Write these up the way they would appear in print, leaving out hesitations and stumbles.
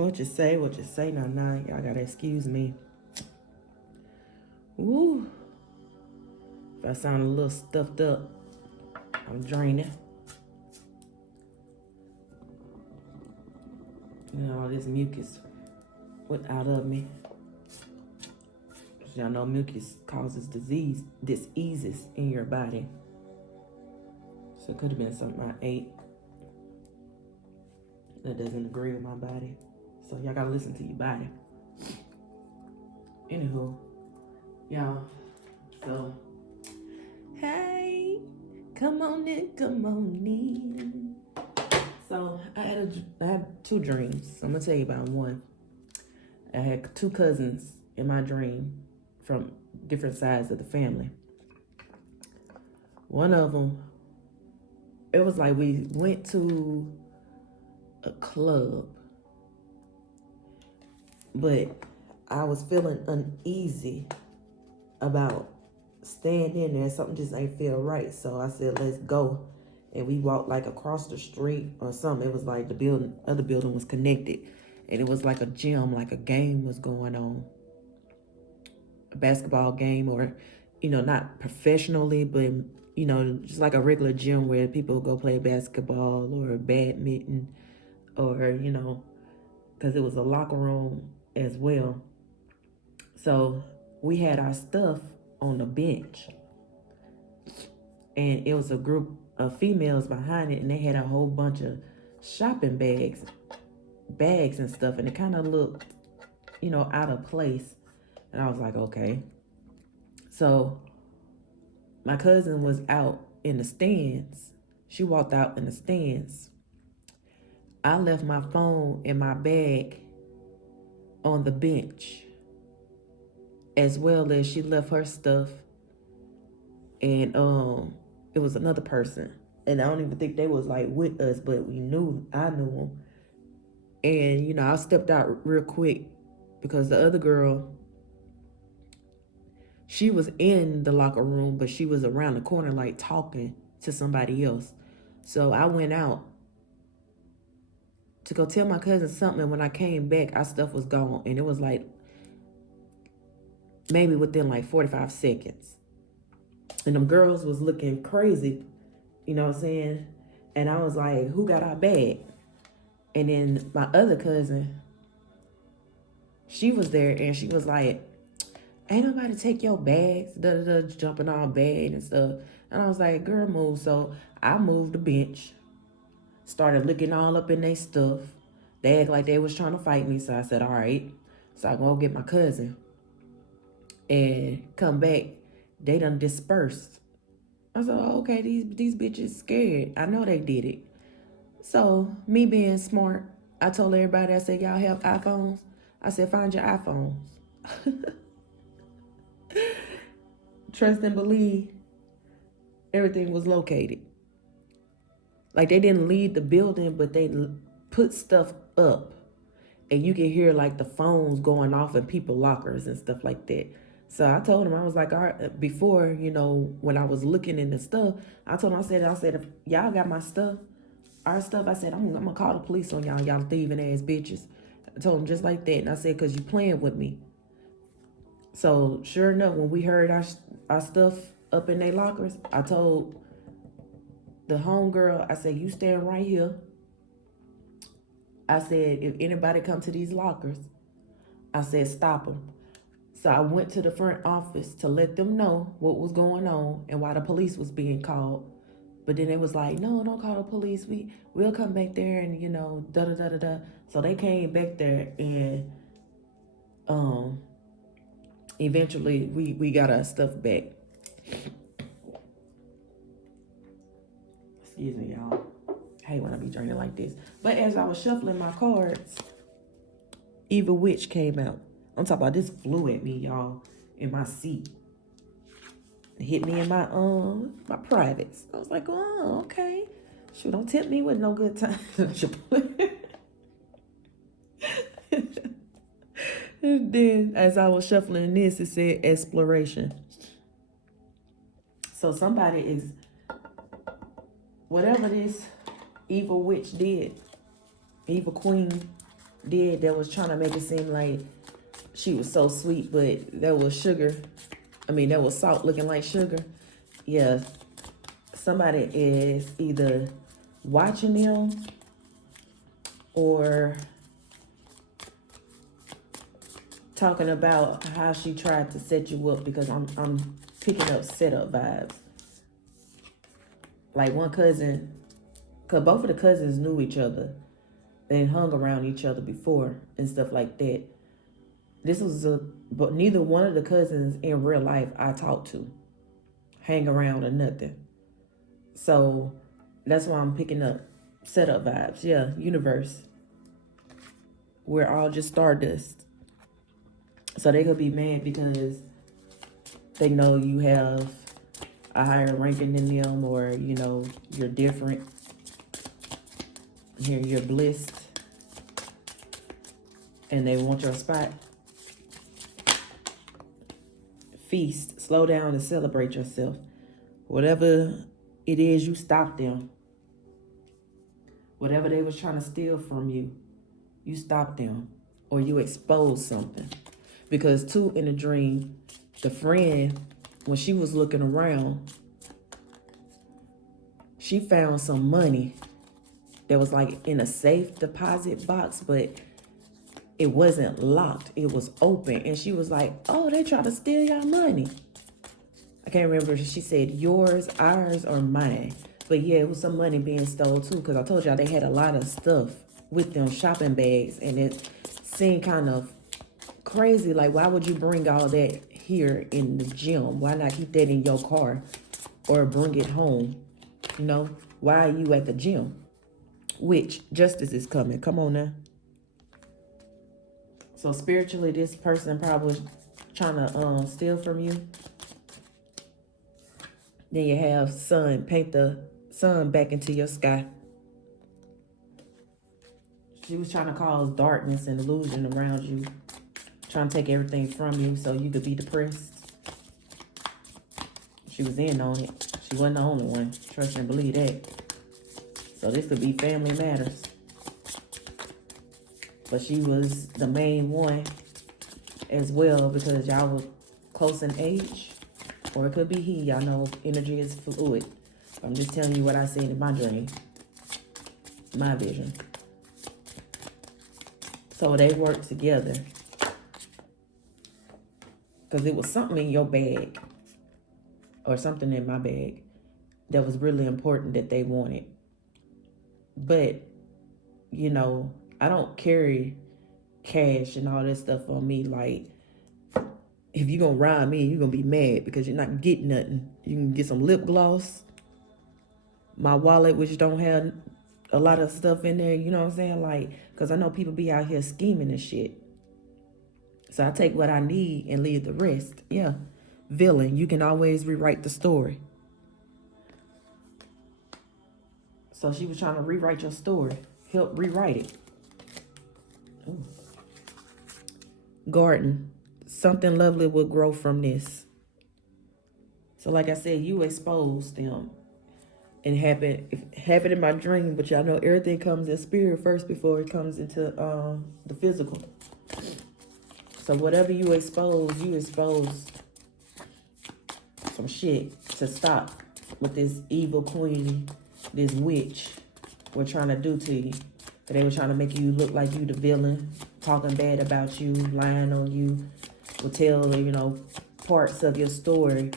What you say, nah, y'all gotta excuse me. Woo. If I sound a little stuffed up, I'm draining. You know, all this mucus out of me. Y'all know mucus causes diseases in your body. So it could have been something I ate that doesn't agree with my body. So y'all gotta listen to your body. Anywho, y'all, so hey, come on in. So I had two dreams. I'm gonna tell you about one. I had two cousins in my dream from different sides of the family. One of them, it was like we went to a club, but I was feeling uneasy about staying in there. Something just ain't feel right. So I said, let's go. And we walked like across the street or something. It was like the other building was connected. And it was like a gym, like a game was going on. A basketball game, or, not professionally, but, just like a regular gym where people go play basketball or badminton or, because it was a locker room as well. So we had our stuff on the bench. And it was a group of females behind it, and they had a whole bunch of shopping bags and stuff, and it kind of looked, out of place. And I was like, okay. So my cousin was out in the stands. She walked out in the stands. I left my phone in my bag on the bench, as well as she left her stuff. And it was another person, and I don't even think they was like with us, but I knew them. And I stepped out real quick because the other girl, she was in the locker room, but she was around the corner like talking to somebody else. So I went out to go tell my cousin something, and when I came back, our stuff was gone. And it was like maybe within like 45 seconds. And them girls was looking crazy, you know what I'm saying? And I was like, who got our bag? And then my other cousin, she was there, and she was like, ain't nobody take your bags, jumping on bed and stuff. And I was like, girl, move. So I moved the bench, started looking all up in their stuff. They act like they was trying to fight me. So I said, all right. So I go get my cousin and come back. They done dispersed. I said, oh, okay, these bitches scared. I know they did it. So me being smart, I told everybody, I said, y'all have iPhones? I said, find your iPhones. Trust and believe, everything was located. Like, they didn't leave the building, but they put stuff up. And you can hear like the phones going off in people's lockers and stuff like that. So I told him, I was like, all right, before, when I was looking in the stuff, I told him, I said, if y'all got my stuff, our stuff, I said, I'm going to call the police on y'all thieving ass bitches. I told him just like that. And I said, because you playing with me. So sure enough, when we heard our stuff up in their lockers, I told the homegirl, I said, you stand right here. I said, if anybody come to these lockers, I said, stop them. So I went to the front office to let them know what was going on and why the police was being called. But then it was like, no, don't call the police. We'll come back there and, da-da-da-da-da. So they came back there, and eventually we got our stuff back. Excuse me, y'all. I hate when I be drinking like this. But as I was shuffling my cards, Evil Witch came out. I'm talking about, this flew at me, y'all, in my seat. It hit me in my privates. I was like, oh, okay. Shoot, don't tempt me with no good time. And then as I was shuffling this, it said exploration. So somebody is, whatever this evil witch did, evil queen, did that was trying to make it seem like she was so sweet, but that was sugar. I mean, that was salt looking like sugar. Yeah, somebody is either watching them or talking about how she tried to set you up, because I'm picking up setup vibes. Like one cousin, because both of the cousins knew each other. They hung around each other before and stuff like that. But neither one of the cousins in real life I talked to, hang around or nothing. So that's why I'm picking up setup vibes. Yeah, universe. We're all just stardust. So they could be mad because they know you have a higher ranking than them, or, you know, you're different. Here you're blessed. And they want your spot. Feast, slow down and celebrate yourself. Whatever it is, you stop them. Whatever they was trying to steal from you, you stop them, or you expose something. Because too, in a dream, the friend, when she was looking around, she found some money that was like in a safe deposit box, but it wasn't locked. It was open. And she was like, oh, they tried to steal your money. I can't remember if she said yours, ours, or mine. But yeah, it was some money being stolen too, because I told y'all they had a lot of stuff with them, shopping bags, and it seemed kind of crazy. Like, why would you bring all that here in the gym? Why not keep that in your car or bring it home? You know, why are you at the gym? Which justice is coming. Come on now. So spiritually, this person probably trying to steal from you. Then you have sun. Paint the sun back into your sky. She was trying to cause darkness and illusion around you. Trying to take everything from you so you could be depressed. She was in on it. She wasn't the only one. Trust and believe that. So this could be family matters. But she was the main one as well, because y'all were close in age. Or it could be he. Y'all know energy is fluid. I'm just telling you what I seen in my dream. My vision. So they worked together. Because it was something in your bag. Or something in my bag. That was really important that they wanted. But, you know, I don't carry cash and all that stuff on me. Like, if you're going to ride me, you're going to be mad because you're not getting nothing. You can get some lip gloss. My wallet, which don't have a lot of stuff in there, you know what I'm saying? Like, because I know people be out here scheming and shit. So I take what I need and leave the rest. Yeah. Villain, you can always rewrite the story. So she was trying to rewrite your story. Help rewrite it. Ooh. Garden. Something lovely will grow from this. So like I said, you exposed them. And have it in my dream, but y'all know everything comes in spirit first before it comes into the physical. So whatever you expose some shit to stop what this evil queen, this witch, were trying to do to you. They were trying to make you look like you the villain, talking bad about you, lying on you, will tell, you know, parts of your story,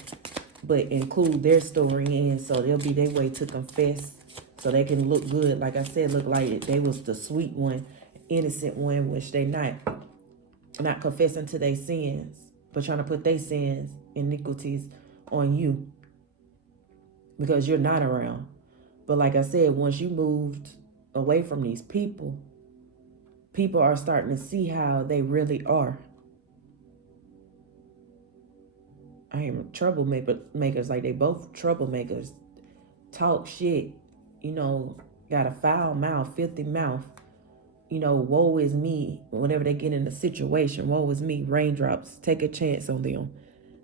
but include their story in, so they'll be their way to confess, so they can look good. Like I said, look like they was the sweet one, innocent one, which they not confessing to their sins, but trying to put their sins, iniquities on you, because you're not around. But like I said, once you moved away from these people are starting to see how they really are. I am troublemakers, like they both troublemakers. Talk shit, you know, got a foul mouth, filthy mouth. You know, woe is me. Whenever they get in a situation, woe is me, raindrops, take a chance on them.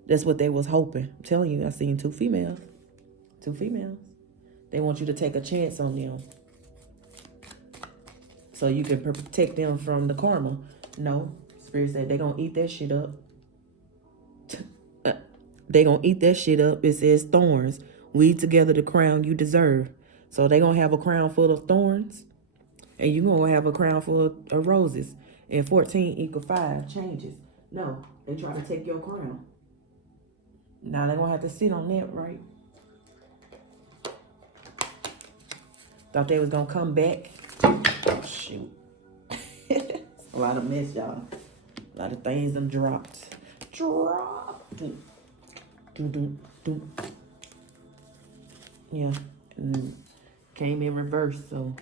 That's what they was hoping. I'm telling you, I seen two females. They want you to take a chance on them. so you can protect them from the karma. No, Spirit said they're going to eat that shit up. They going to eat that shit up. It says thorns. Weave together the crown you deserve. So they going to have a crown full of thorns, and you going to have a crown full of roses. And 14 equal 5 changes. No, they try to take your crown. Now they're going to have to sit on that, right? Thought they was going to come back. Oh, shoot. It's a lot of mess, y'all. A lot of things them dropped. Yeah. And came in reverse, so.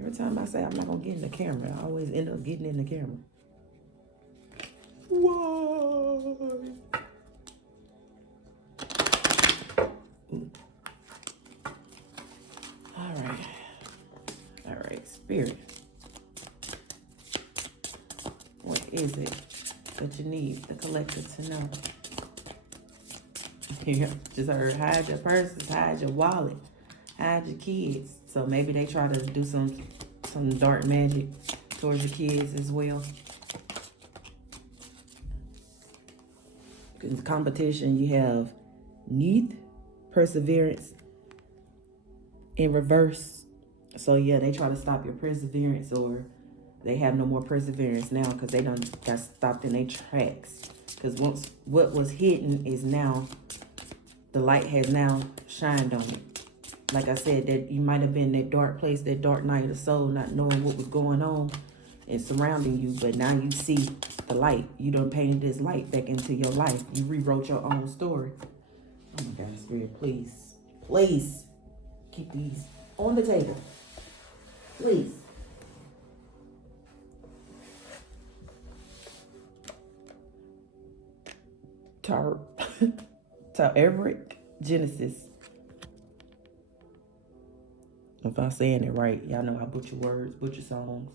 Every time I say I'm not going to get in the camera, I always end up getting in the camera. Why? All right, Spirit. What is it that you need the collective to know? Yeah, just heard, hide your purses, hide your wallet, hide your kids. So maybe they try to do some dark magic towards your kids as well. In competition, you have need, perseverance, in reverse. So yeah, they try to stop your perseverance, or they have no more perseverance now because they done got stopped in their tracks. Because once what was hidden is now, the light has now shined on it. Like I said, that you might have been that dark place, that dark night of the soul, not knowing what was going on and surrounding you, but now you see the light. You done painted this light back into your life. You rewrote your own story. Oh my God, Spirit, please, please keep these on the table. Please. Everett, Genesis. If I'm saying it right, y'all know I butcher words, butcher songs,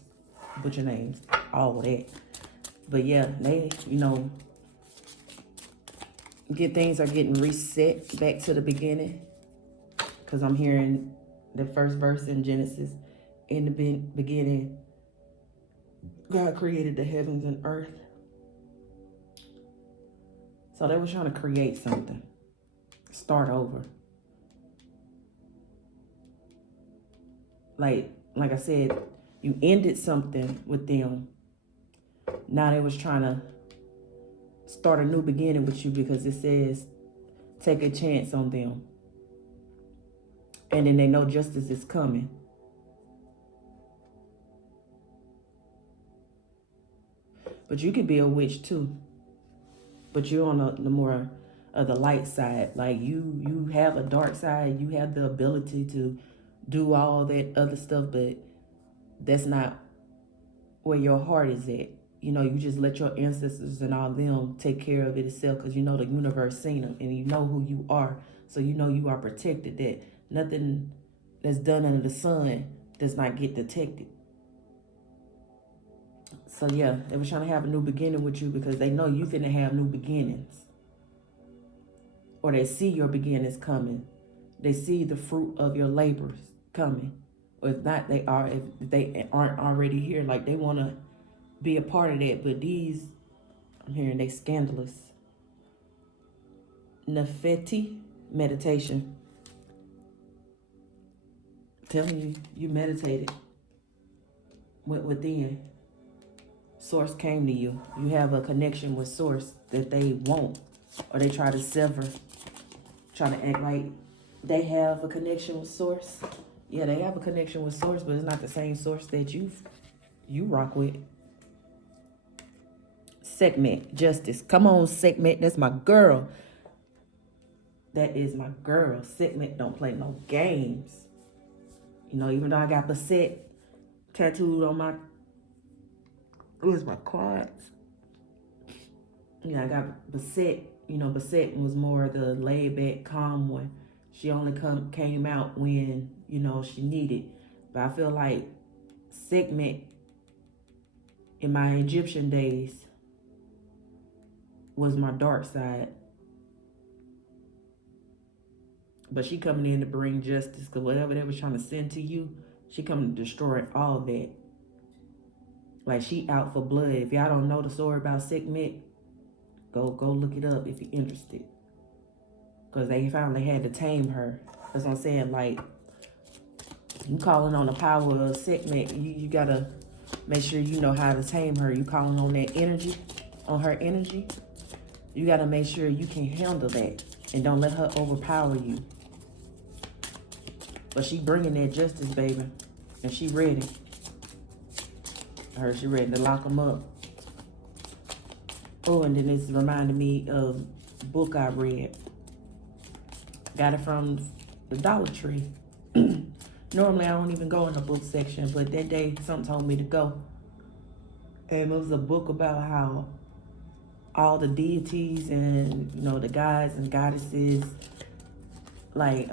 butcher names, all of that. But yeah, they, things are getting reset back to the beginning. Because I'm hearing the first verse in Genesis. In the beginning, God created the heavens and earth. So they were trying to create something. Start over. Like I said, you ended something with them. Now they was trying to start a new beginning with you because it says take a chance on them. And then they know justice is coming. But you could be a witch too. But you're on the more of the light side. Like you have a dark side. You have the ability to do all that other stuff, but that's not where your heart is at. You just let your ancestors and all them take care of it itself, because the universe seen them and you know who you are. So you are protected, that nothing that's done under the sun does not get detected. So yeah, they were trying to have a new beginning with you because they know you finna have new beginnings. Or they see your beginnings coming. They see the fruit of your labors coming. Or if not, if they aren't already here, like they want to be a part of that. But these, I'm hearing, they scandalous. Nefeti, meditation. Telling you meditated. Went within. Source came to you. You have a connection with Source that they won't. Or they try to sever. Try to act like they have a connection with Source. Yeah, they have a connection with Source, but it's not the same Source that you rock with. Segment, Justice. Come on, Segment. That's my girl. That is my girl. Segment don't play no games. Even though I got Bassett tattooed on my... It was my cards. I got Bassett. Bassett was more the laid-back, calm one. She only came out when, she needed. But I feel like Segment in my Egyptian days was my dark side. But she coming in to bring justice, because whatever they was trying to send to you, she coming to destroy all that. Like, she out for blood. If y'all don't know the story about Sekhmet, go look it up if you're interested. Because they finally had to tame her. That's what I'm saying. Like, you calling on the power of Sekhmet, you gotta make sure you know how to tame her. You calling on that energy, on her energy. You gotta make sure you can handle that and don't let her overpower you. But she bringing that justice, baby, and she ready. I heard she ready to lock them up. Oh, and then this reminded me of a book I read. Got it from the Dollar Tree. Normally, I don't even go in the book section, but that day, something told me to go. And it was a book about how all the deities and, the gods and goddesses, like,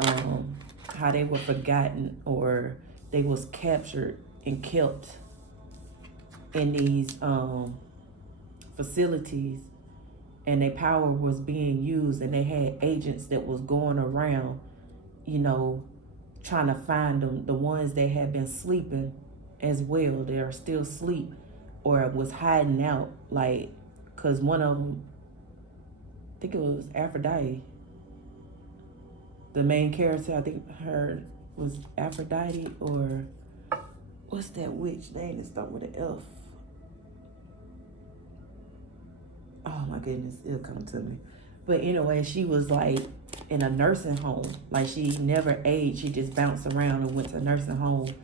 how they were forgotten or they was captured and kept in these facilities, and their power was being used, and they had agents that was going around, trying to find them, the ones that had been sleeping as well. They are still asleep or was hiding out, like, because one of them, I think it was Aphrodite, the main character, I think her was Aphrodite, or what's that witch name that starts with an F? Oh my goodness, it'll come to me. But anyway, she was like in a nursing home. Like, she never aged. She just bounced around and went to nursing home,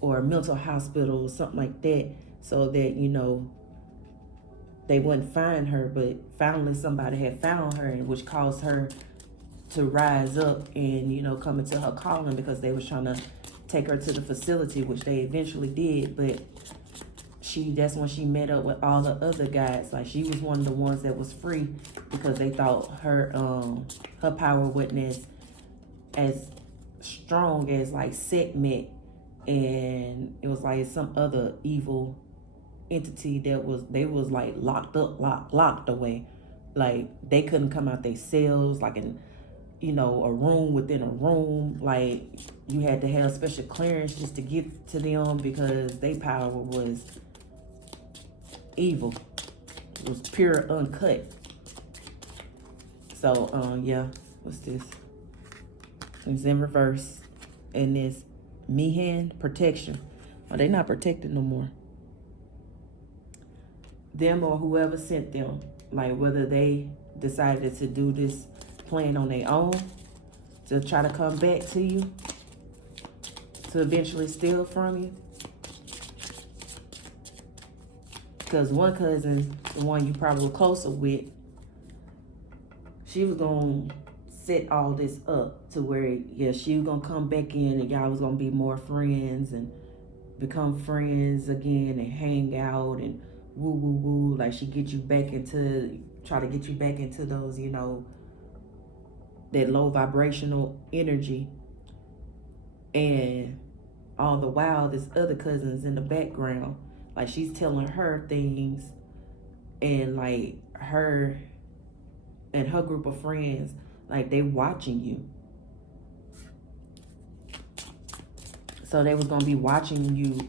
or a mental hospital or something like that, so that, they wouldn't find her. But finally somebody had found her, which caused her to rise up and, come into her calling, because they was trying to take her to the facility, which they eventually did. But that's when she met up with all the other guys. Like, she was one of the ones that was free, because they thought her power wasn't as strong as like Sekhmet, and it was like some other evil entity that they was like locked away. Like, they couldn't come out their cells, like in a room within a room. Like, you had to have special clearance just to get to them, because their power was evil. It was pure, uncut. So yeah, what's this? It's in reverse, and it's Mihan protection. Oh, they not protected no more. Them or whoever sent them, like, whether they decided to do this plan on their own to try to come back to you, to eventually steal from you. Because one cousin, the one you probably were closer with, she was going to set all this up to where, yeah, she was going to come back in and y'all was going to be more friends and become friends again and hang out and woo, woo, woo. Like, she try to get you back into those, that low vibrational energy. And all the while, this other cousin's in the background. Like, she's telling her things, and like her and her group of friends, like, they watching you. So they was gonna be watching you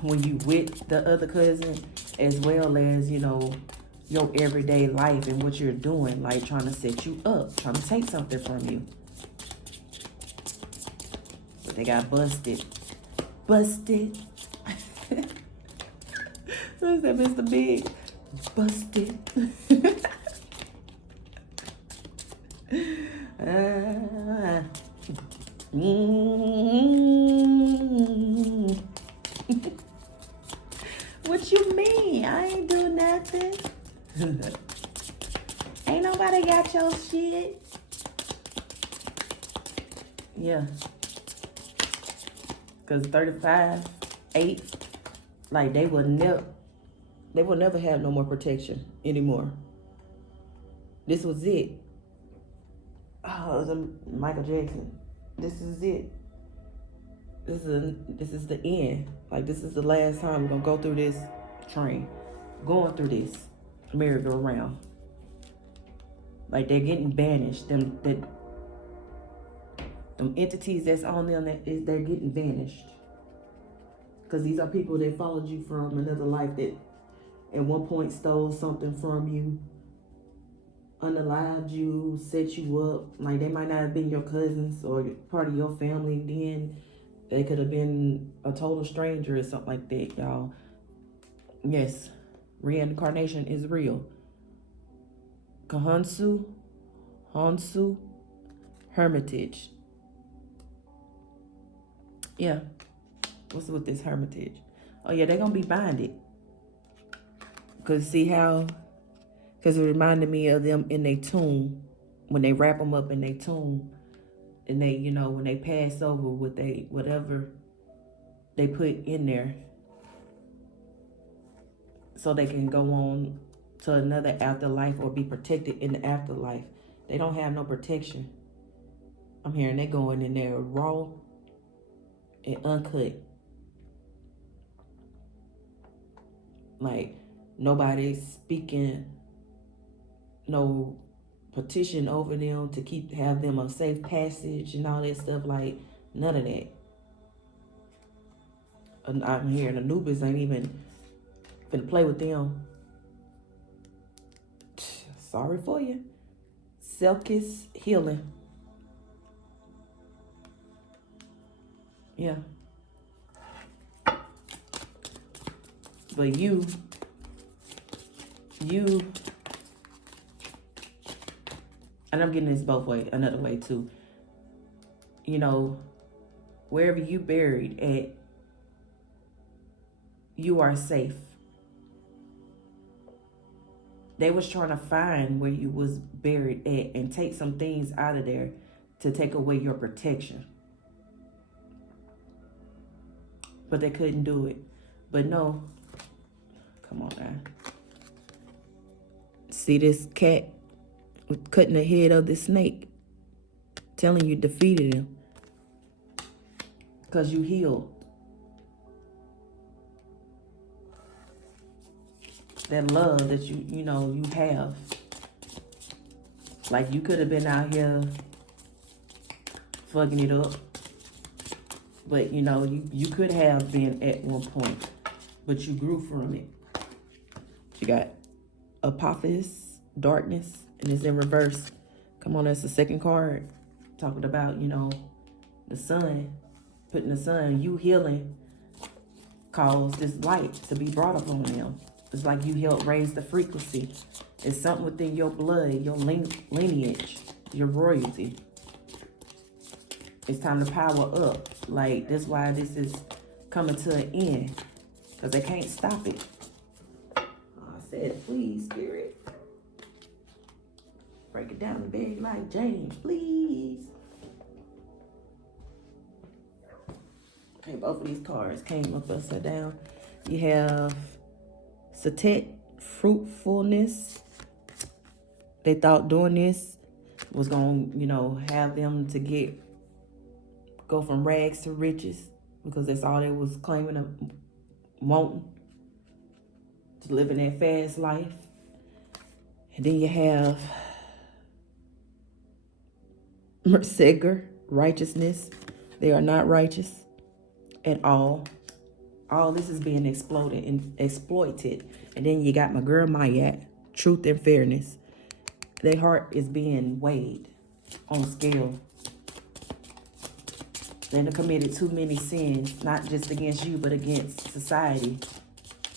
when you with the other cousin, as well as, your everyday life and what you're doing, like trying to set you up, trying to take something from you. But they got busted. Busted. What's that, Mr. Big? Busted. What you mean? I ain't do nothing. Ain't nobody got your shit. Yeah. Cause 35, 8, like, they will never have no more protection anymore. This was it. Oh, it was Michael Jackson. This is it. This is the end. Like, this is the last time we're gonna go through this train, going through this merry-go-round. Like they're getting banished. Them entities that's on them, they're getting vanished. Because these are people that followed you from another life that at one point stole something from you, unalived you, set you up. Like they might not have been your cousins or part of your family. Then they could have been a total stranger or something like that, y'all. Yes, reincarnation is real. Hansu, Hermitage. Yeah. What's with this Hermitage? Oh yeah, they're gonna be binded. Cause see how? Cause it reminded me of them in their tomb, when they wrap them up in their tomb, and they, when they pass over with whatever they put in there, so they can go on to another afterlife or be protected in the afterlife. They don't have no protection. I'm hearing they going in there raw and uncut. Like nobody's speaking no petition over them to have them a safe passage and all that stuff. Like none of that. I'm hearing Anubis ain't even finna play with them. Sorry for you. Selkish healing. Yeah. But you, and I'm getting this both ways, another way too. Wherever you buried at, you are safe. They was trying to find where you was buried at and take some things out of there to take away your protection. But they couldn't do it. But no, come on now. See this cat cutting the head of this snake, telling you defeated him because you healed. That love that you have. Like you could have been out here fucking it up, but you could have been at one point, but you grew from it. You got Apophis, darkness, and it's in reverse. Come on, that's the second card. Talking about, the sun, putting the sun, you healing, caused this light to be brought upon them. It's like you helped raise the frequency. It's something within your blood, your lineage, your royalty. It's time to power up. Like, that's why this is coming to an end. Because they can't stop it. I said, please, Spirit. Break it down the bed like James, please. Okay, both of these cards came up upside down. You have Satet, fruitfulness. They thought doing this was going to, have them to go from rags to riches, because that's all they was claiming of wanting, to live in that fast life. And then you have Merseger, righteousness. They are not righteous at all. All this is being exploited. And then you got my girl Mayat, truth and fairness. Their heart is being weighed on a scale. They have committed too many sins, not just against you, but against society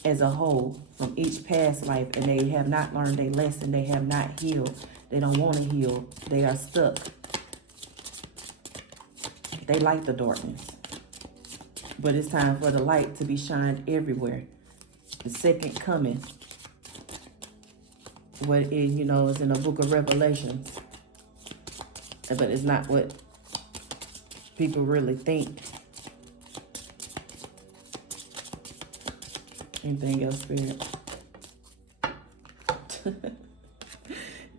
as a whole from each past life. And they have not learned their lesson. They have not healed. They don't want to heal. They are stuck. They like the darkness. But it's time for the light to be shined everywhere. The second coming. What is, is in the book of Revelations. But it's not what people really think. Anything else, Spirit?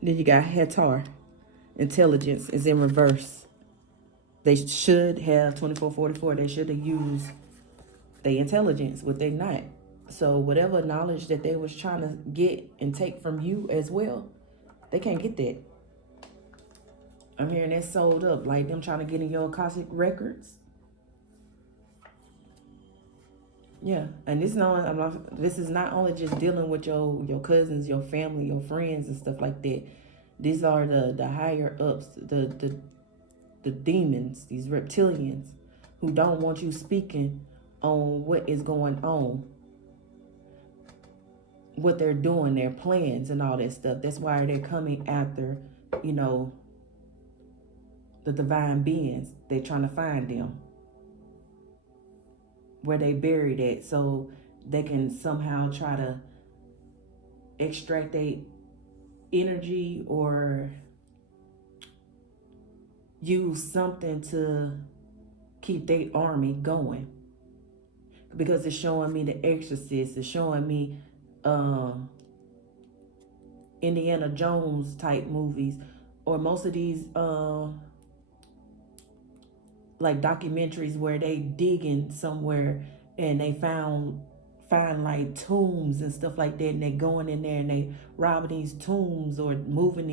Then you got Hatar. Intelligence is in reverse. They should have 2444. They should have used their intelligence, but they not. So whatever knowledge that they was trying to get and take from you as well, they can't get that. I'm hearing that sold up, like them trying to get in your Akashic records. Yeah, and this is not only just dealing with your cousins, your family, your friends, and stuff like that. These are the higher ups, the demons, these reptilians, who don't want you speaking on what is going on, what they're doing, their plans, and all that stuff. That's why they're coming after, the divine beings. They're trying to find them where they buried at, so they can somehow try to extract their energy or use something to keep their army going. Because it's showing me The Exorcist, it's showing me Indiana Jones type movies, or most of these like documentaries where they digging somewhere and they find like tombs and stuff like that, and they going in there and they robbing these tombs or moving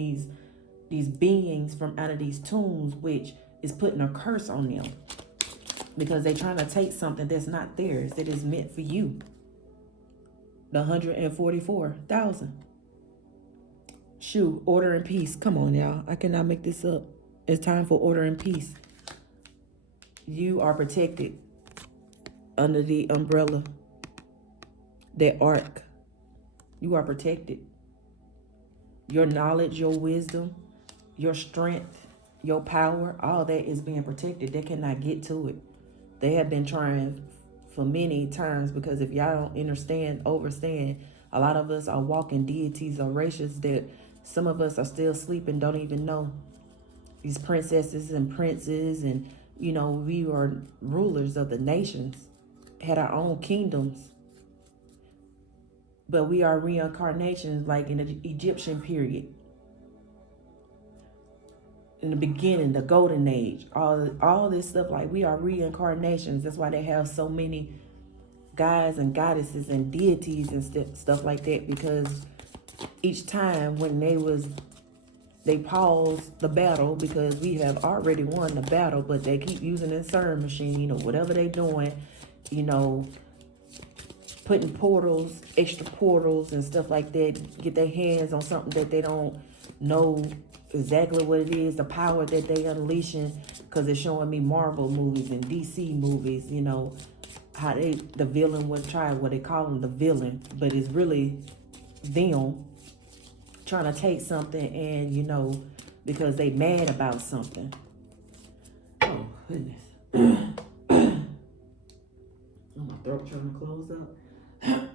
these beings from out of these tombs, which is putting a curse on them because they're trying to take something that's not theirs, that is meant for you. The 144,000. Shoot, order and peace. Come on, y'all. I cannot make this up. It's time for order and peace. You are protected under the umbrella, that ark. You are protected. Your knowledge, your wisdom, your strength, your power, all that is being protected. They cannot get to it. They have been trying for many times, because if y'all don't overstand, a lot of us are walking deities or races that some of us are still sleeping, don't even know. These princesses and princes, and we are rulers of the nations, had our own kingdoms, but we are reincarnations, like in the Egyptian period, in the beginning, the golden age, all this stuff. Like, we are reincarnations. That's why they have so many gods and goddesses and deities and stuff like that, because each time when they paused the battle, because we have already won the battle, but they keep using the CERN machine, whatever they doing, putting portals, extra portals and stuff like that, get their hands on something that they don't know exactly what it is, the power that they unleashing, because it's showing me Marvel movies and DC movies, how the villain would try, what they call them, the villain, but it's really them trying to take something, and because they mad about something. Oh goodness. My throat trying to close up.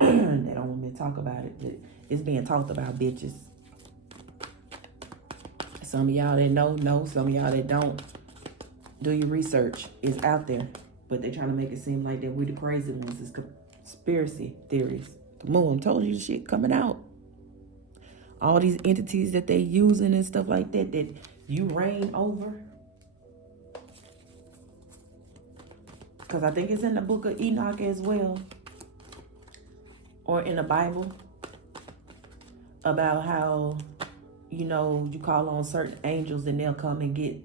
They don't want me to talk about it, but it's being talked about, bitches. Some of y'all that know, some of y'all that don't. Do your research. It's out there, but they trying to make it seem like that we the crazy ones. It's conspiracy theories. Come on, told you the shit coming out. All these entities that they using and stuff like that you reign over. Because I think it's in the book of Enoch as well, or in the Bible, about how, you call on certain angels and they'll come and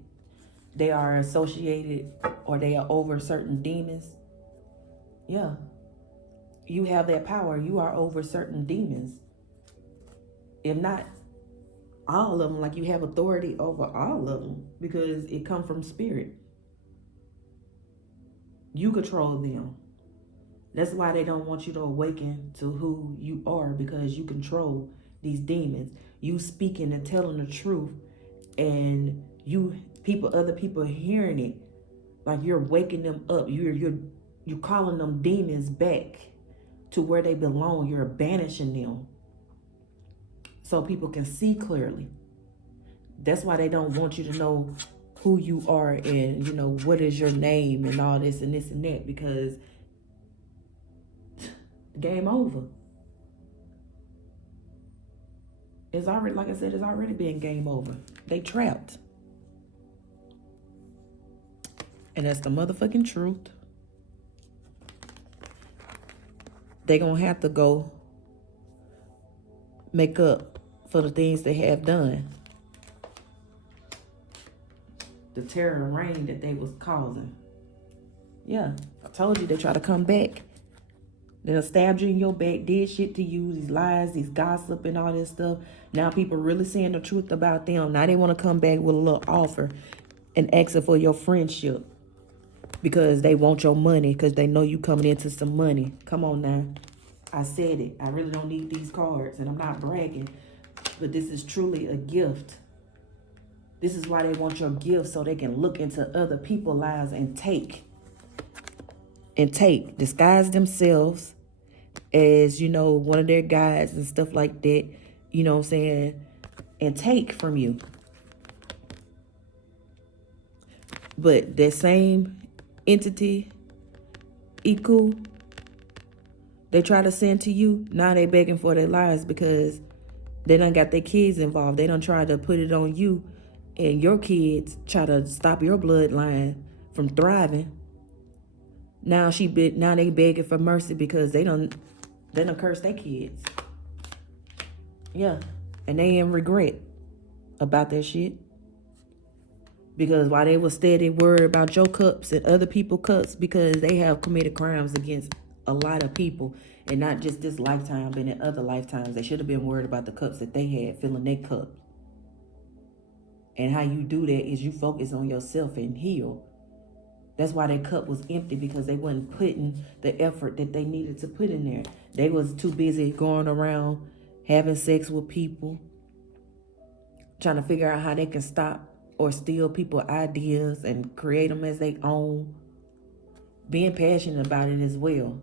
they are associated, or they are over certain demons. Yeah. You have that power. You are over certain demons. If not all of them, like, you have authority over all of them, because it comes from spirit. You control them. That's why they don't want you to awaken to who you are, because you control these demons. You speaking and telling the truth, and other people hearing it, like you're waking them up. You're calling them demons back to where they belong. You're banishing them so people can see clearly. That's why they don't want you to know who you are and what is your name and all this and this and that, because game over. It's already, like I said, it's already been game over. They trapped. And that's the motherfucking truth. They gonna have to go make up for the things they have done. the terror and rain that they was causing. Yeah, I told you they try to come back. They'll stab you in your back, did shit to you, these lies, these gossip and all this stuff. Now people really saying the truth about them. Now they want to come back with a little offer and asking for your friendship because they want your money, because they know you coming into some money. Come on now. I said it. I really don't need these cards, and I'm not bragging, but this is truly a gift. This is why they want your gift, so they can look into other people's lives and take, disguise themselves as, you know, one of their guides and stuff like that, you know what I'm saying, and take from you. But that same entity, equal, they try to send to you, now they begging for their lives because they done got their kids involved. They done try to put it on you, and your kids try to stop your bloodline from thriving. Now they begging for mercy because they done curse their kids. Yeah, and they in regret about that shit. Because while they was steady worried about your cups and other people's cups, because they have committed crimes against a lot of people, and not just this lifetime, but in other lifetimes, they should have been worried about the cups that they had, filling their cup. And how you do that is you focus on yourself and heal. That's why their cup was empty, because they wasn't putting the effort that they needed to put in there. They was too busy going around having sex with people, trying to figure out how they can stop or steal people's ideas and create them as they own. Being passionate about it as well.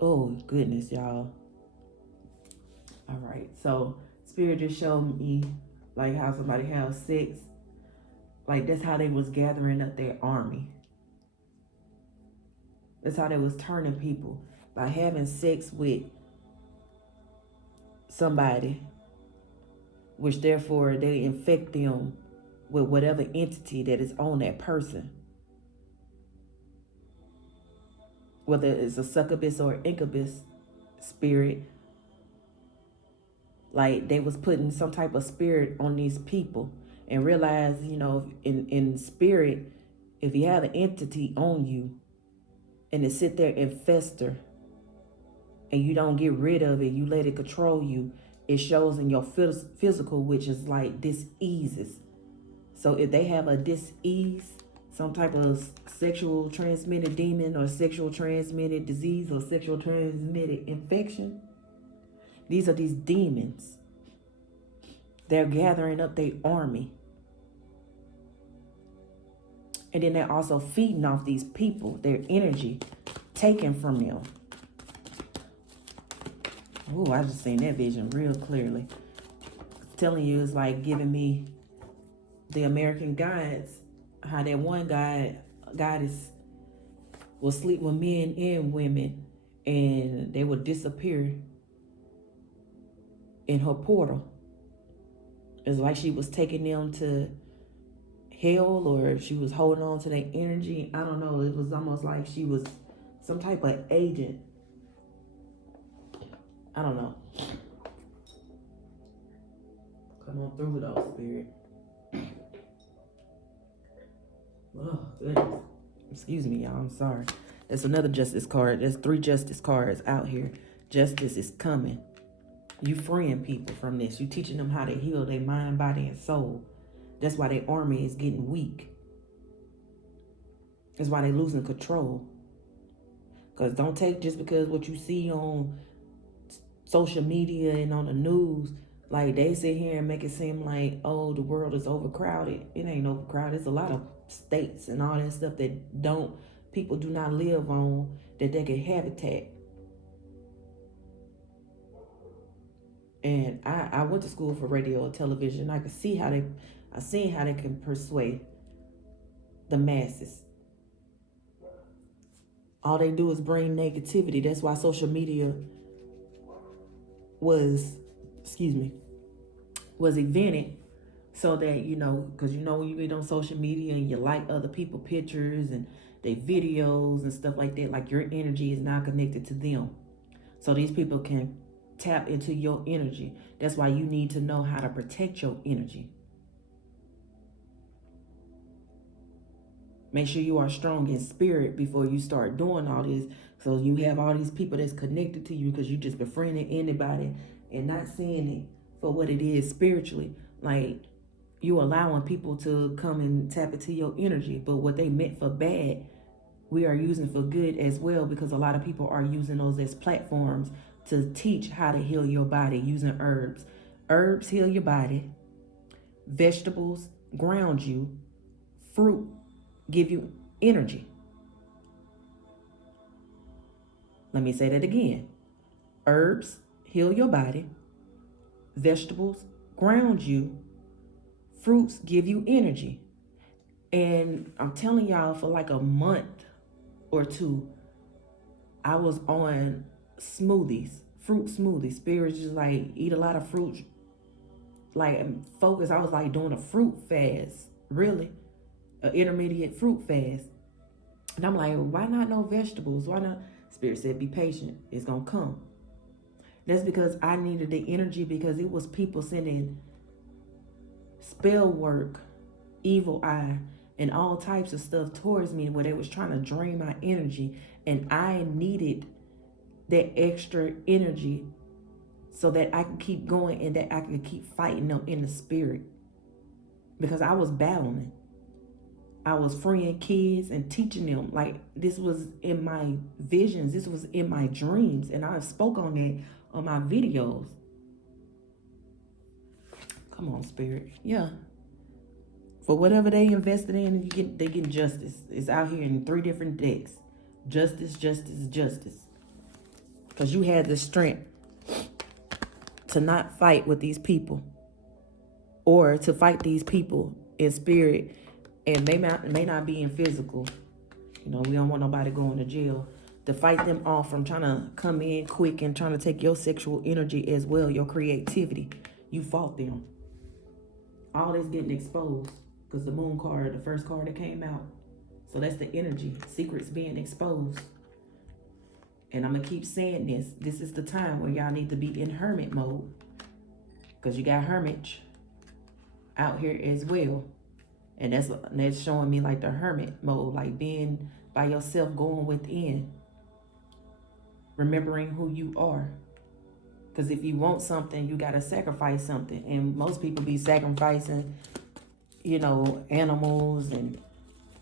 Oh, goodness, y'all. All right, so Spirit just showed me like how somebody has sex. Like that's how they was gathering up their army. That's how they was turning people, by having sex with somebody, which therefore they infect them with whatever entity that is on that person. Whether it's a succubus or incubus spirit, like they was putting some type of spirit on these people, and realize, you know, in spirit, if you have an entity on you and it sit there and fester and you don't get rid of it, you let it control you, it shows in your physical, which is like diseases. So if they have a disease, some type of sexual transmitted demon or sexual transmitted disease or sexual transmitted infection, these are these demons. They're gathering up their army. And then they're also feeding off these people, their energy, taken from them. Oh, I just seen that vision real clearly. Telling you, it's like giving me the American Gods, how that one goddess will sleep with men and women, and they would disappear in her portal. It's like she was taking them to hell, or she was holding on to their energy. I don't know. It was almost like she was some type of agent. I don't know. Come on through though, Spirit. Oh, goodness. Excuse me, y'all. I'm sorry. There's another justice card. There's 3 justice cards out here. Justice is coming. You freeing people from this. You teaching them how to heal their mind, body, and soul. That's why their army is getting weak. That's why they're losing control. Because don't take just because what you see on social media and on the news, like they sit here and make it seem like, oh, the world is overcrowded. It ain't overcrowded. It's a lot of states and all that stuff that people do not live on, that they can habitat. And I went to school for radio and television. I seen how they can persuade the masses. All they do is bring negativity. That's why social media was invented, so that, you know, because, you know, when you get on social media and you like other people's pictures and their videos and stuff like that, like your energy is now connected to them. So these people can tap into your energy. That's why you need to know how to protect your energy. Make sure you are strong in spirit before you start doing all this. So you have all these people that's connected to you because you just befriending anybody and not seeing it for what it is spiritually. Like, you allowing people to come and tap into your energy, but what they meant for bad, we are using for good as well, because a lot of people are using those as platforms to teach how to heal your body using herbs. Herbs heal your body. Vegetables ground you. Fruit give you energy. Let me say that again. Herbs heal your body. Vegetables ground you. Fruits give you energy. And I'm telling y'all, for like a month or two, I was on smoothies, fruit smoothies. Spirits just like eat a lot of fruit. Like, focus. I was like doing a fruit fast, really, an intermediate fruit fast. And I'm like, why not no vegetables? Why not? Spirit said, be patient. It's gonna come. That's because I needed the energy, because it was people sending spell work, evil eye, and all types of stuff towards me where they was trying to drain my energy. And I needed that extra energy so that I could keep going and that I could keep fighting them in the spirit. Because I was battling. I was freeing kids and teaching them. Like, this was in my visions. This was in my dreams. And I spoke on that on my videos. Come on, spirit. Yeah. For whatever they invested in, they get justice. It's out here in 3 different decks. Justice, justice, justice. Because you had the strength to not fight with these people, or to fight these people in spirit, and may not be in physical. You know, we don't want nobody going to jail. To fight them off from trying to come in quick and trying to take your sexual energy as well, your creativity. You fought them. All this getting exposed because the moon card, the first card that came out. So that's the energy. Secrets being exposed. And I'm going to keep saying this. This is the time where y'all need to be in hermit mode. Because you got hermits out here as well. And that's showing me like the hermit mode. Like being by yourself, going within. Remembering who you are. Because if you want something, you got to sacrifice something. And most people be sacrificing, you know, animals and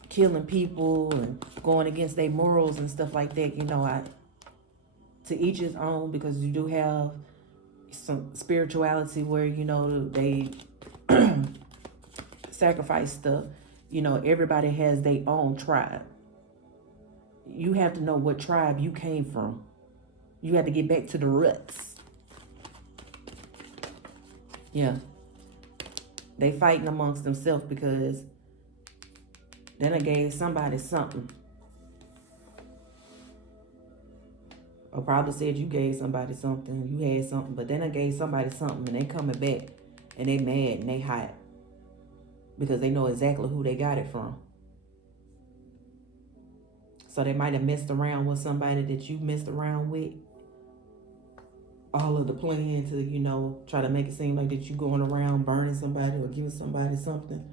killing people and going against their morals and stuff like that. You know, to each his own, because you do have some spirituality where, you know, they sacrifice stuff. You know, everybody has their own tribe. You have to know what tribe you came from. You have to get back to the roots. Yeah. They fighting amongst themselves because then I gave somebody something. Or probably said you gave somebody something, you had something, but then I gave somebody something and they coming back and they mad and they hot. Because they know exactly who they got it from. So they might have messed around with somebody that you messed around with. All of the plan to, you know, try to make it seem like that you going around burning somebody or giving somebody something.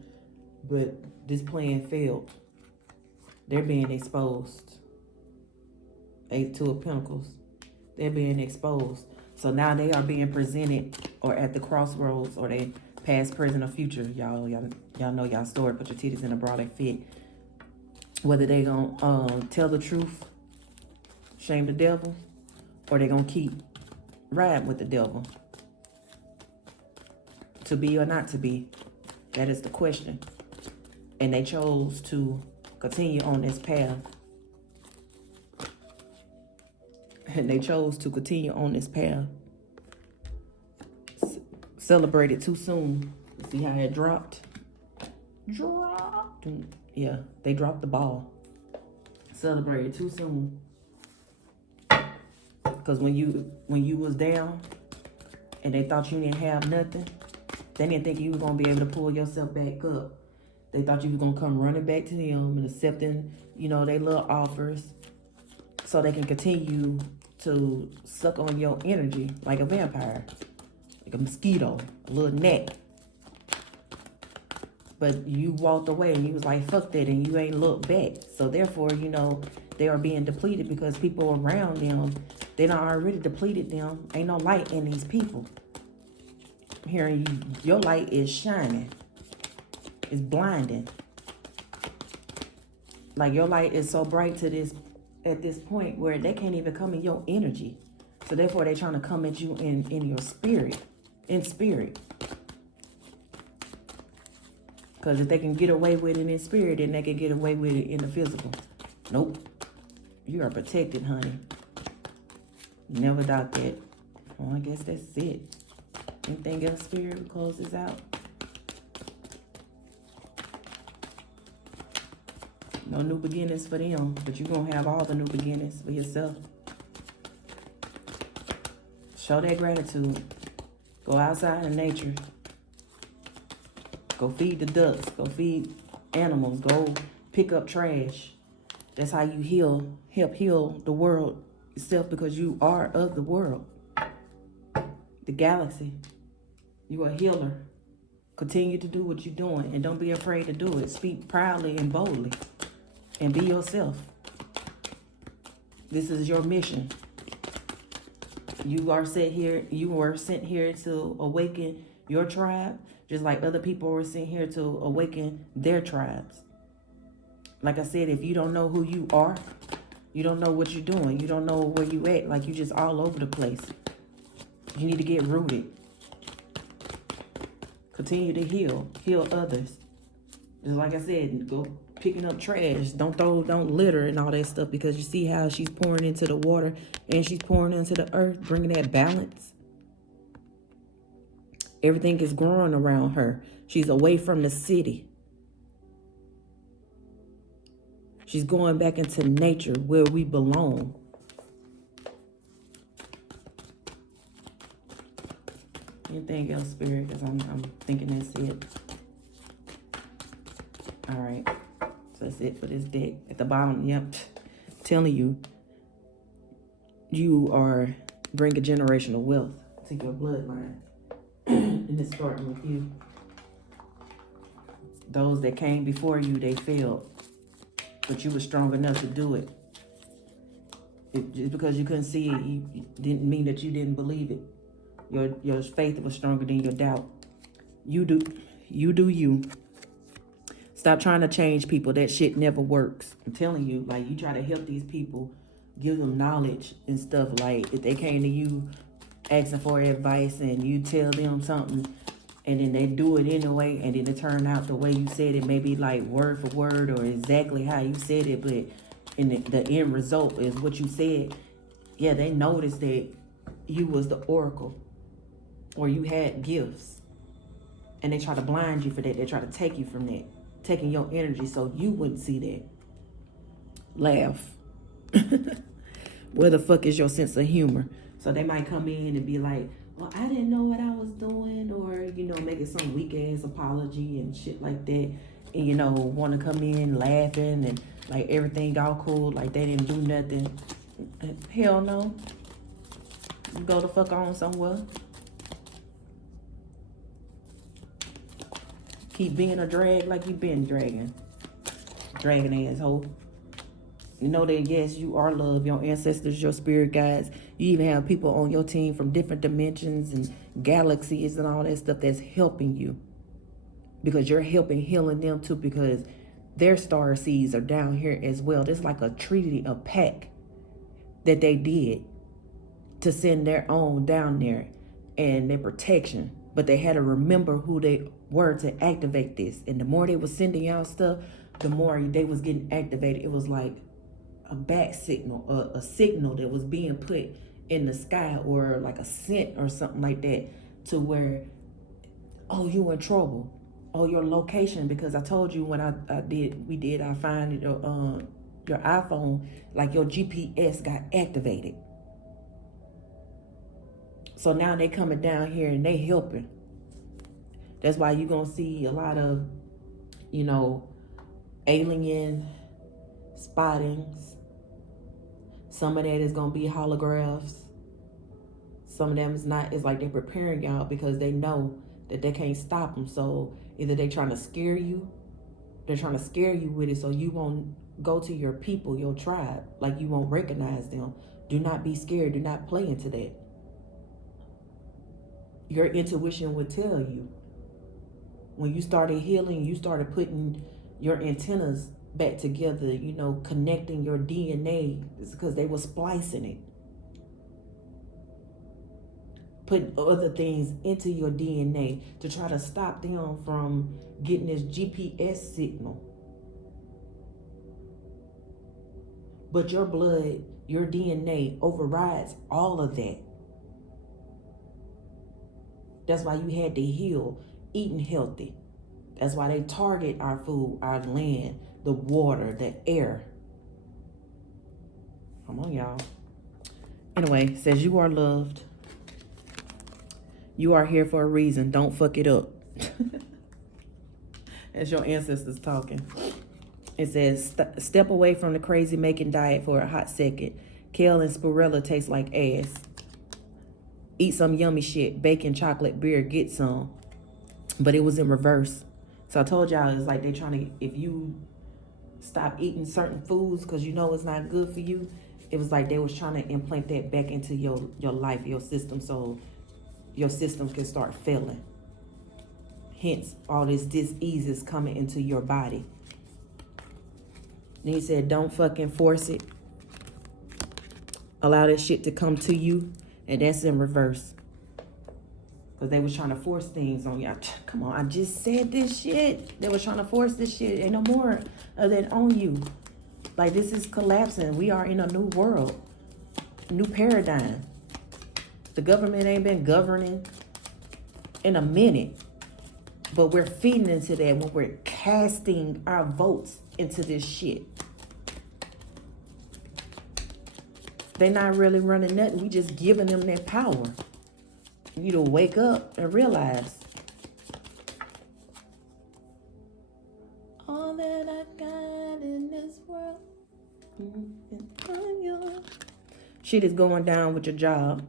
But this plan failed. They're being exposed. 8 of Pentacles. They're being exposed. So now they are being presented or at the crossroads, or they past, present, or future. Y'all know y'all story. Put your titties in a bra that fit. Whether they gonna tell the truth, shame the devil, or they gonna keep riding with the devil. To be or not to be, that is the question. And they chose to continue on this path. And they chose to continue on this path. Celebrated too soon. See how it dropped? Yeah, they dropped the ball. Celebrated too soon. Because when you was down and they thought you didn't have nothing, they didn't think you were going to be able to pull yourself back up. They thought you were going to come running back to them and accepting, you know, their little offers so they can continue to suck on your energy like a vampire, like a mosquito, a little gnat. But you walked away and you was like, fuck that, and you ain't looked back. So therefore, they are being depleted because people around them, they done already depleted them. Ain't no light in these people. Hearing you, your light is shining. It's blinding. Like your light is so bright at this point where they can't even come in your energy. So therefore they trying to come at you in your spirit. In spirit. Because if they can get away with it in spirit, then they can get away with it in the physical. Nope. You are protected, honey. Never doubt that. Well, I guess that's it. Anything else, spirit? We close this out. No new beginnings for them, but you're going to have all the new beginnings for yourself. Show that gratitude. Go outside in nature. Go feed the ducks. Go feed animals. Go pick up trash. That's how you help heal the world itself, because you are of the world. The galaxy. You are a healer. Continue to do what you're doing and don't be afraid to do it. Speak proudly and boldly and be yourself. This is your mission. You were sent here to awaken your tribe, just like other people were sent here to awaken their tribes. Like I said, if you don't know who you are, you don't know what you're doing, you don't know where you at, like you just all over the place. You need to get rooted. Continue to heal others. Just like I said, go picking up trash. Don't litter and all that stuff, because you see how she's pouring into the water and she's pouring into the earth, bringing that balance. Everything is growing around her. She's away from the city. She's going back into nature where we belong. Anything else, spirit? Because I'm thinking that's it. All right. So that's it for this deck. At the bottom, yep. Telling you, you are bringing generational wealth to your bloodline. And it's starting with you. Those that came before you, they failed. But you were strong enough to do it. Just because you couldn't see it, you didn't mean that you didn't believe it. Your faith was stronger than your doubt. You do you. Stop trying to change people. That shit never works. I'm telling you, like, you try to help these people, give them knowledge and stuff. Like, if they came to you asking for advice and you tell them something and then they do it anyway, and then it turn out the way you said it, maybe like word for word or exactly how you said it, but in the end result is what you said. Yeah, they noticed that you was the oracle or you had gifts, and they try to blind you for that. They try to take you from that, taking your energy so you wouldn't see that. Laugh. Where the fuck is your sense of humor? So they might come in and be like, well, I didn't know what I was doing, or, making some weak ass apology and shit like that. And, want to come in laughing and like everything all cool, like they didn't do nothing. Hell no. Go the fuck on somewhere. Keep being a drag like you been dragging. Dragging asshole. You know that, yes, you are loved. Your ancestors, your spirit guides. You even have people on your team from different dimensions and galaxies and all that stuff that's helping you. Because you're helping healing them too, because their star seeds are down here as well. There's like a treaty, a pact that they did to send their own down there and their protection. But they had to remember who they were to activate this. And the more they was sending out stuff, the more they was getting activated. It was like a back signal, a signal that was being put in the sky, or like a scent or something like that, to where, oh, you in trouble. Oh, your location, because I told you when I find your iPhone, like your GPS got activated. So now they coming down here and they helping. That's why you're going to see a lot of, alien spottings. Some of that is going to be holographs. Some of them is not. It's like they're preparing y'all because they know that they can't stop them. So Either they trying to scare you, they're trying to scare you with it so you won't go to your people, your tribe, like you won't recognize them. Do not be scared. Do not play into that. Your intuition would tell you. When you started healing, you started putting your antennas back together, you know, connecting your DNA. It's because they were splicing it. Putting other things into your DNA to try to stop them from getting this GPS signal. But your blood, your DNA overrides all of that. That's why you had to heal, eating healthy. That's why they target our food, our land, the water, the air. Come on, y'all. Anyway, says you are loved. You are here for a reason. Don't fuck it up. That's your ancestors talking. It says, step away from the crazy making diet for a hot second. Kale and spirulina taste like ass. Eat some yummy shit. Bacon, chocolate, beer, get some. But it was in reverse. So I told y'all, it's like they trying to, if you stop eating certain foods because you know it's not good for you, it was like they was trying to implant that back into your life, your system, so your system can start failing. Hence, all this disease is coming into your body. And he said, don't fucking force it. Allow that shit to come to you. And that's in reverse. Because they was trying to force things on y'all. Come on, I just said this shit. They was trying to force this shit. Ain't no more of that on you. Like, this is collapsing. We are in a new world. New paradigm. The government ain't been governing in a minute. But we're feeding into that when we're casting our votes into this shit. They're not really running nothing. We just giving them that power. You to wake up and realize all that I got in this world shit is going down with your job.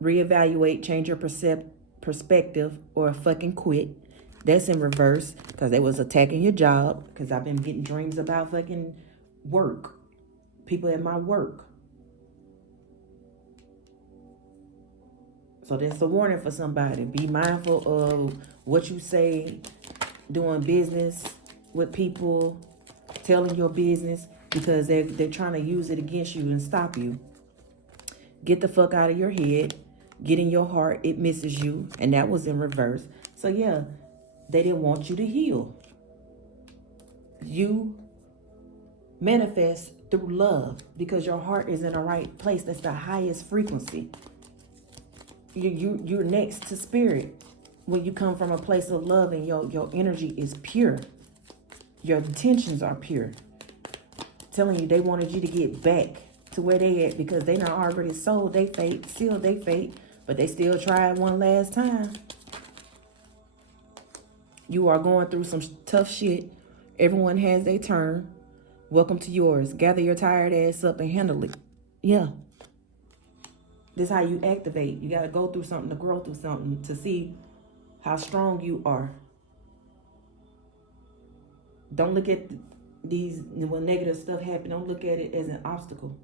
Reevaluate, change your perspective, or fucking quit. That's in reverse because they was attacking your job. Because I've been getting dreams about fucking work. People at my work. So that's a warning for somebody. Be mindful of what you say, doing business with people, telling your business, because they're trying to use it against you and stop you. Get the fuck out of your head. Get in your heart. It misses you. And that was in reverse. So yeah, they didn't want you to heal. You manifest through love because your heart is in the right place. That's the highest frequency. You're next to spirit when you come from a place of love and your energy is pure. Your intentions are pure. Telling you they wanted you to get back to where they at because they not already sold they fate, sealed they fate, but they still tried one last time. You are going through some tough shit. Everyone has their turn. Welcome to yours. Gather your tired ass up and handle it. Yeah. This is how you activate. You got to go through something to grow through something to see how strong you are. Don't look at these, when negative stuff happen, don't look at it as an obstacle.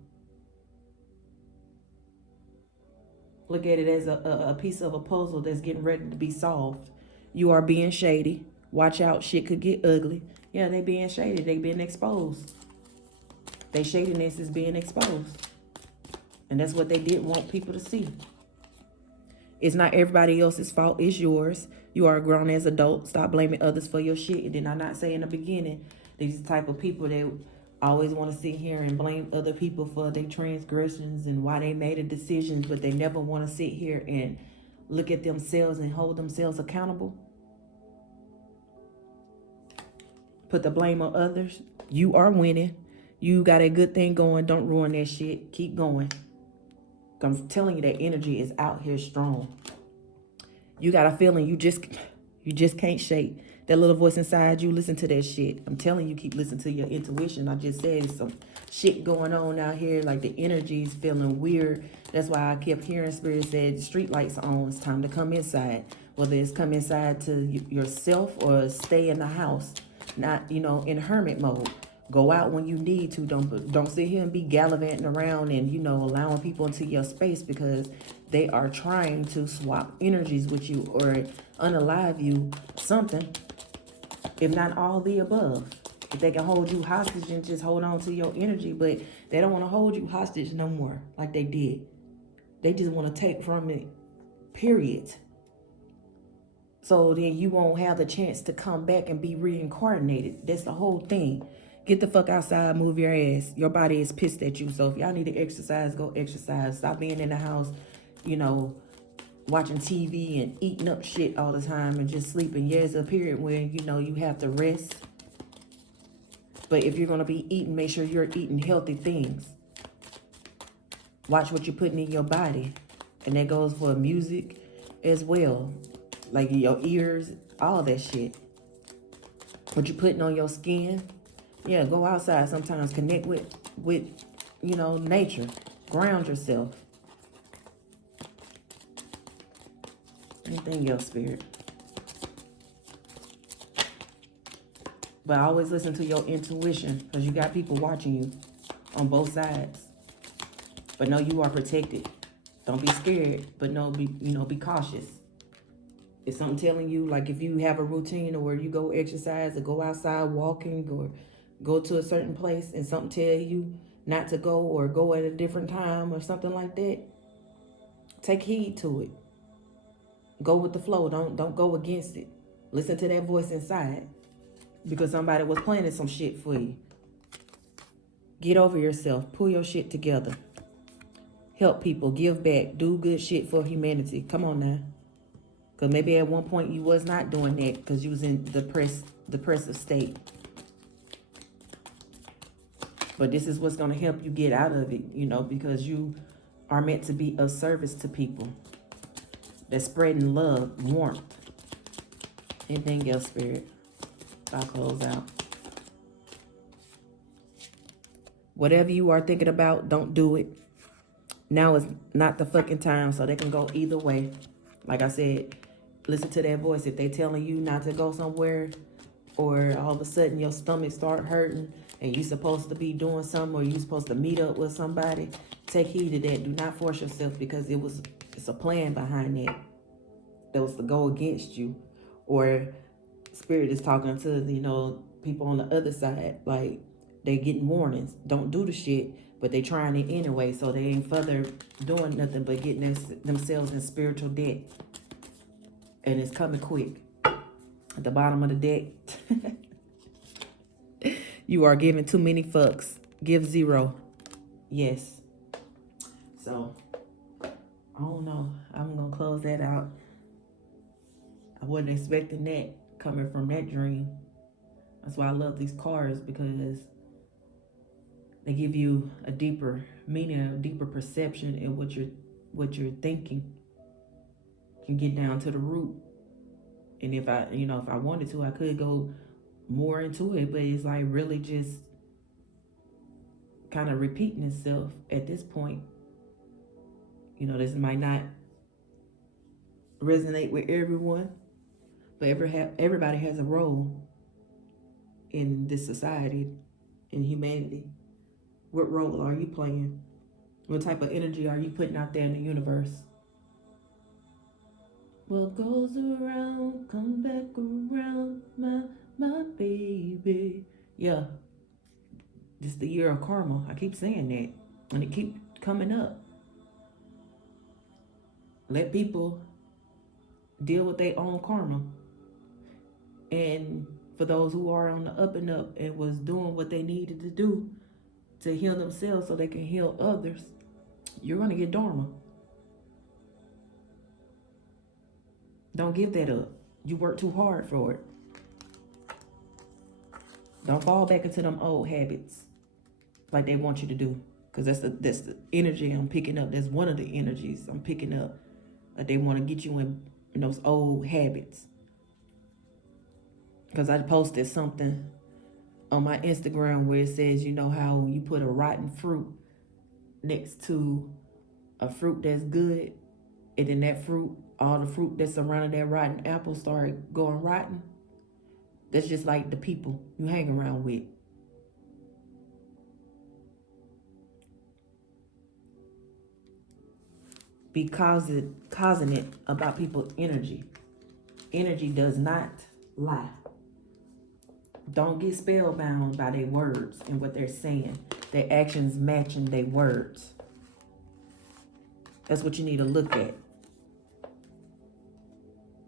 Look at it as a piece of a puzzle that's getting ready to be solved. You are being shady. Watch out, shit could get ugly. Yeah, they being shady. They being exposed. Their shadiness is being exposed. And that's what they didn't want people to see. It's not everybody else's fault. It's yours. You are a grown-ass adult. Stop blaming others for your shit. And did I not say in the beginning, these type of people that always want to sit here and blame other people for their transgressions and why they made the decisions, but they never want to sit here and look at themselves and hold themselves accountable. Put the blame on others. You are winning. You got a good thing going. Don't ruin that shit. Keep going. I'm telling you that energy is out here strong. You got a feeling you just can't shake. That little voice inside you, listen to that shit. I'm telling you, keep listening to your intuition. I just said some shit going on out here. Like the energy is feeling weird. That's why I kept hearing spirit said, the street lights on. It's time to come inside. whether it's come inside to yourself or stay in the house, not, in hermit mode. Go out when you need to. Don't sit here and be gallivanting around and, allowing people into your space, because they are trying to swap energies with you or unalive you, something, if not all the above. If they can hold you hostage and just hold on to your energy, but they don't want to hold you hostage no more like they did. They just want to take from it, period. So then you won't have the chance to come back and be reincarnated. That's the whole thing. Get the fuck outside, move your ass. Your body is pissed at you. So if y'all need to exercise, go exercise. Stop being in the house, watching TV and eating up shit all the time and just sleeping. Yeah, it's a period when, you have to rest. But if you're going to be eating, make sure you're eating healthy things. Watch what you're putting in your body. And that goes for music as well. Like your ears, all that shit. What you're putting on your skin. Yeah, go outside sometimes. Connect with nature. Ground yourself. Anything else, Spirit? But always listen to your intuition, because you got people watching you on both sides. But know you are protected. Don't be scared, but be cautious. If something telling you, like if you have a routine or you go exercise or go outside walking or go to a certain place and something tell you not to go or go at a different time or something like that, take heed to it. Go with the flow. Don't go against it. Listen to that voice inside, because somebody was planning some shit for you. Get over yourself. Pull your shit together. Help people. Give back. Do good shit for humanity. Come on now. Because maybe at one point you was not doing that because you was in depressive state. But this is what's going to help you get out of it, because you are meant to be of service to people. That's spreading love, warmth. Anything else, Spirit? I'll close out. Whatever you are thinking about, don't do it. Now is not the fucking time, so they can go either way. Like I said, listen to that voice. If they telling you not to go somewhere, or all of a sudden your stomach start hurting and you supposed to be doing something, or you supposed to meet up with somebody, take heed to that. Do not force yourself, because it's a plan behind that. That was to go against you. Or Spirit is talking to, people on the other side. Like, they getting warnings. Don't do the shit, but they trying it anyway. So they ain't further doing nothing but getting themselves in spiritual debt. And it's coming quick. At the bottom of the deck, you are giving too many fucks. Give 0. Yes. So, I don't know. I'm going to close that out. I wasn't expecting that coming from that dream. That's why I love these cards, because they give you a deeper meaning, a deeper perception in what you're thinking. You can get down to the root. And if I wanted to, I could go more into it, but it's like really just kind of repeating itself at this point. This might not resonate with everyone, but everybody has a role in this society, in humanity. What role are you playing? What type of energy are you putting out there in the universe? What goes around, come back around, my baby. Yeah. This is the year of karma. I keep saying that. And it keep coming up. Let people deal with their own karma. And for those who are on the up and up and was doing what they needed to do to heal themselves so they can heal others, you're going to get dharma. Don't give that up. You work too hard for it. Don't fall back into them old habits like they want you to do. Because that's the energy I'm picking up. That's one of the energies I'm picking up. Like they want to get you in those old habits. Because I posted something on my Instagram where it says, how when you put a rotten fruit next to a fruit that's good, and then that fruit all the fruit that's surrounding that rotten apple start going rotten. That's just like the people you hang around with. Be causing it about people's energy. Energy does not lie. Don't get spellbound by their words and what they're saying. Their actions matching their words. That's what you need to look at.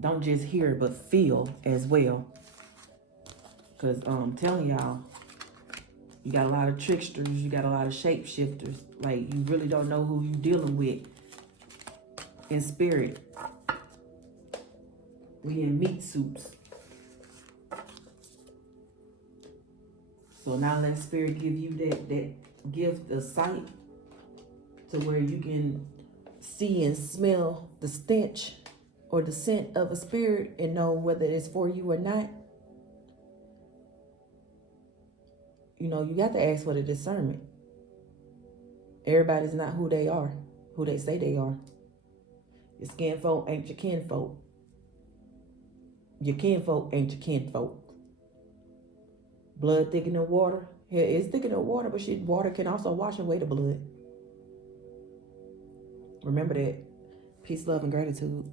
Don't just hear but feel as well. Because I'm telling y'all, you got a lot of tricksters, you got a lot of shapeshifters. Like, you really don't know who you're dealing with in spirit. We in meat suits. So now let spirit give you that gift of sight to where you can see and smell the stench or the scent of a spirit and know whether it's for you or not. You know, you got to ask for the discernment. Everybody's not who they are, who they say they are. Your skin folk ain't your kinfolk. Your kinfolk ain't your kinfolk. Blood thicker than water. Yeah, it's thicker than water, but water can also wash away the blood. Remember that. Peace, love, and gratitude.